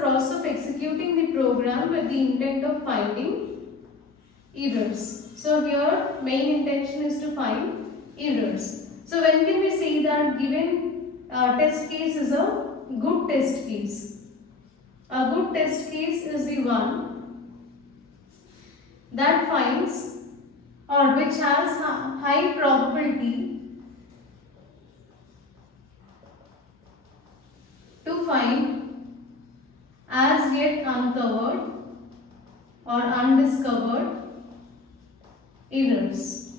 process of executing the program with the intent of finding errors. So here main intention is to find errors. So when can we say that given test case is a good test case? A good test case is the one that finds or which has high probability to find as yet uncovered or undiscovered errors.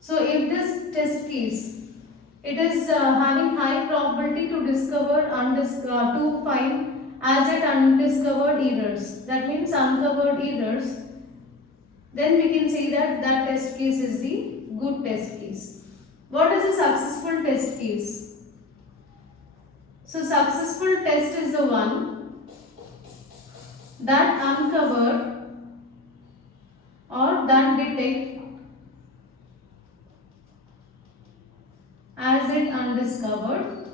So if this test case, it is having high probability to discover to find as yet undiscovered errors, that means uncovered errors, then we can say that that test case is the good test case. What is a successful test case? So successful test is the one that uncover or that detect as it undiscovered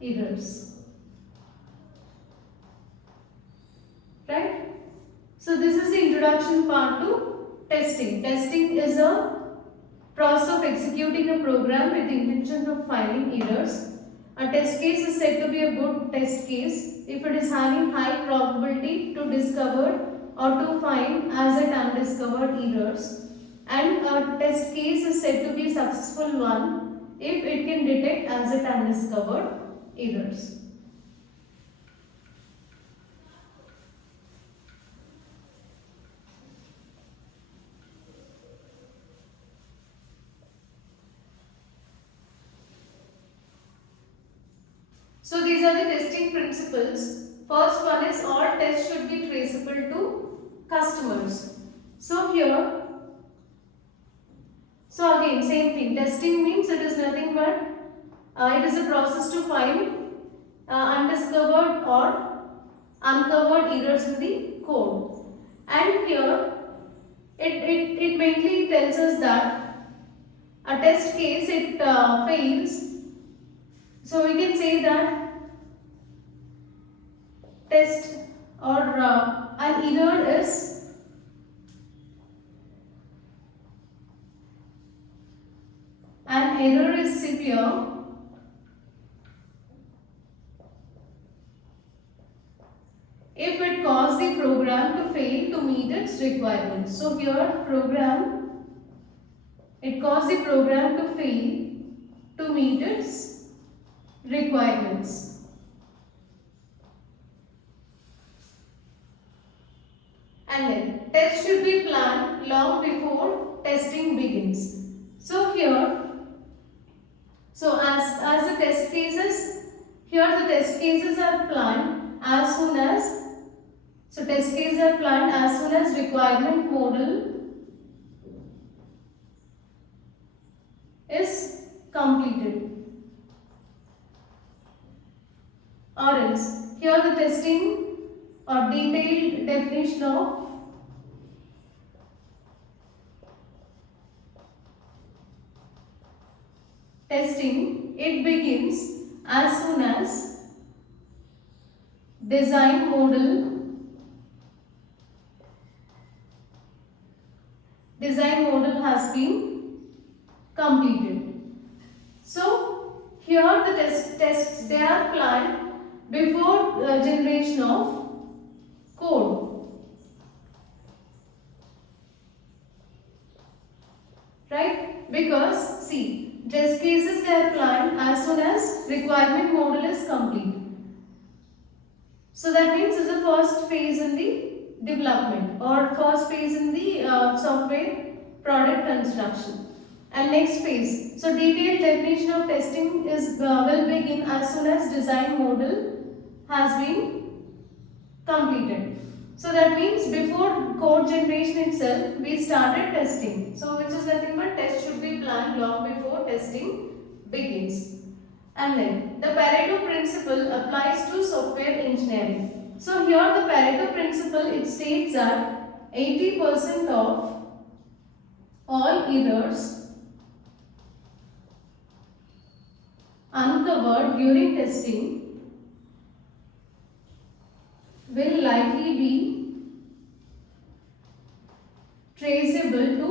errors. Right? So this is the introduction part to testing. Testing is a process of executing a program with the intention of finding errors. A test case is said to be a good test case if it is having high probability to discover or to find as yet undiscovered errors. And a test case is said to be a successful one if it can detect as yet undiscovered errors. So these are the testing principles. First one is all tests should be traceable to customers. So here, so again same thing, testing means it is nothing but it is a process to find undiscovered or uncovered errors in the code. And here it mainly tells us that a test case it fails. So we can say that test or an error is severe if it causes the program to fail to meet its requirements. So here it causes the program to fail to meet its requirements. And then test should be planned long before testing begins. So here, so as the test cases, here the test cases are planned as soon as, so test cases are planned as soon as requirement model is completed. Or else, here the testing or detailed definition of testing, it begins as soon as design model has been completed. So here the tests they are planned before generation of code. Right? Because see, test cases they are planned as soon as requirement model is complete. So that means it's the first phase in the development or first phase in the software product construction. And next phase, so detailed definition of testing is will begin as soon as design model has been completed. So that means before code generation itself, we started testing. So which is nothing but test should be planned long before testing begins. And then the Pareto principle applies to software engineering. So here the Pareto principle, it states that 80% of all errors uncovered during testing will likely be traceable to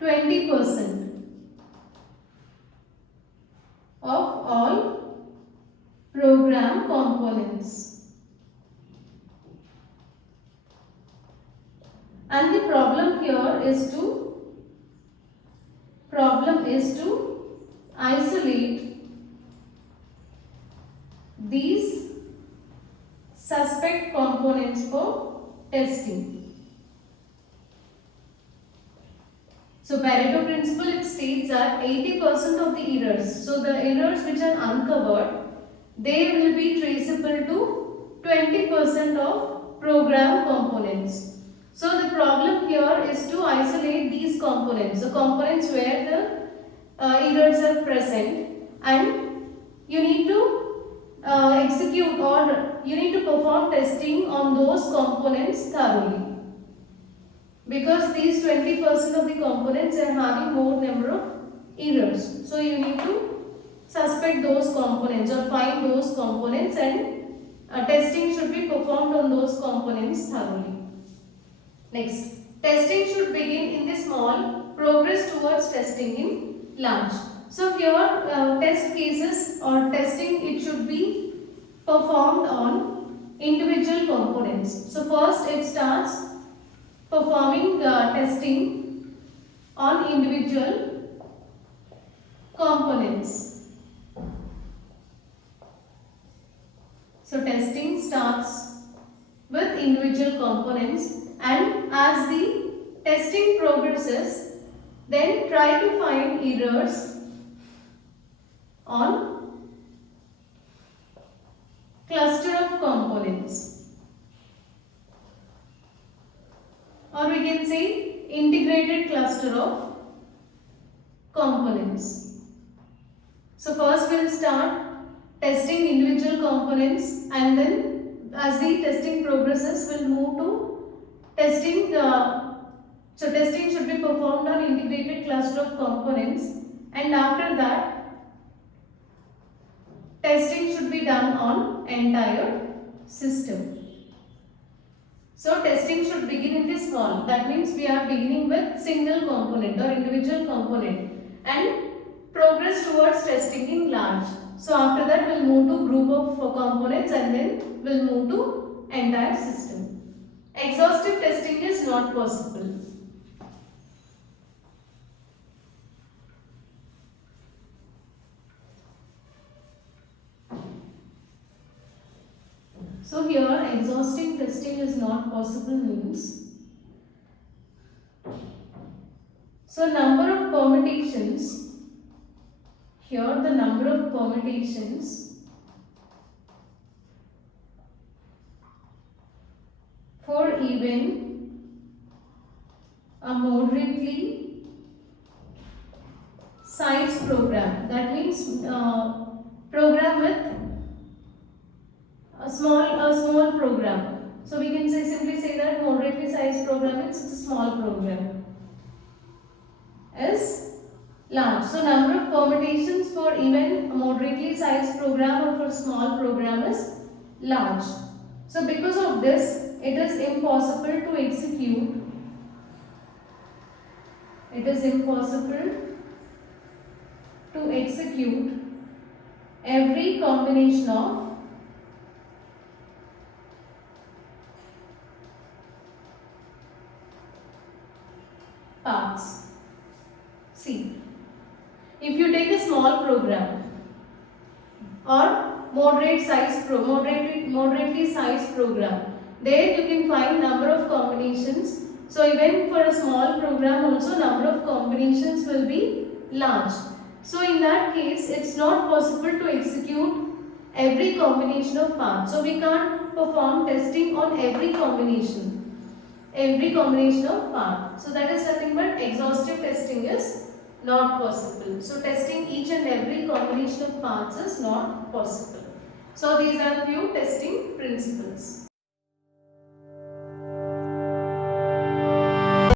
20% of all program components. And the problem here is to isolate these suspect components for testing. So Pareto principle, it states that 80% of the errors, so the errors which are uncovered, they will be traceable to 20% of program components. So the problem here is to isolate these components, the components where the errors are present, and you need to execute, or you need to perform testing on those components thoroughly. Because these 20% of the components are having more number of errors. So you need to suspect those components or find those components, and testing should be performed on those components thoroughly. Next, testing should begin in the small, progress towards testing in large. So here test cases or testing, it should be performed on individual components. So first it starts performing testing on individual components. So testing starts with individual components, and as the testing progresses, then try to find errors on cluster of components, or we can say integrated cluster of components. So first we'll start testing individual components, and then as the testing progresses, we'll move to testing. So testing should be performed on integrated cluster of components, and after that testing should be done on entire system. So testing should begin in the small. That means we are beginning with single component or individual component, and progress towards testing in large. So after that we'll move to group of components, and then we'll move to entire system. Exhaustive testing is not possible. So here exhaustive testing is not possible means, so number of permutations, here the number of permutations for even a moderately sized program, that means program with a small program. So we can simply say that moderately sized program means it's a small program is large. So number of permutations for even a moderately sized program or for small program is large. So because of this, it is impossible to execute. It is impossible to execute every combination of parts. See, if you take a small program or moderately sized program, there you can find number of combinations. So even for a small program also number of combinations will be large. So in that case, it's not possible to execute every combination of parts. So we can't perform testing on every combination of part. So that is nothing but exhaustive testing is not possible. So testing each and every combination of parts is not possible. So these are few testing principles.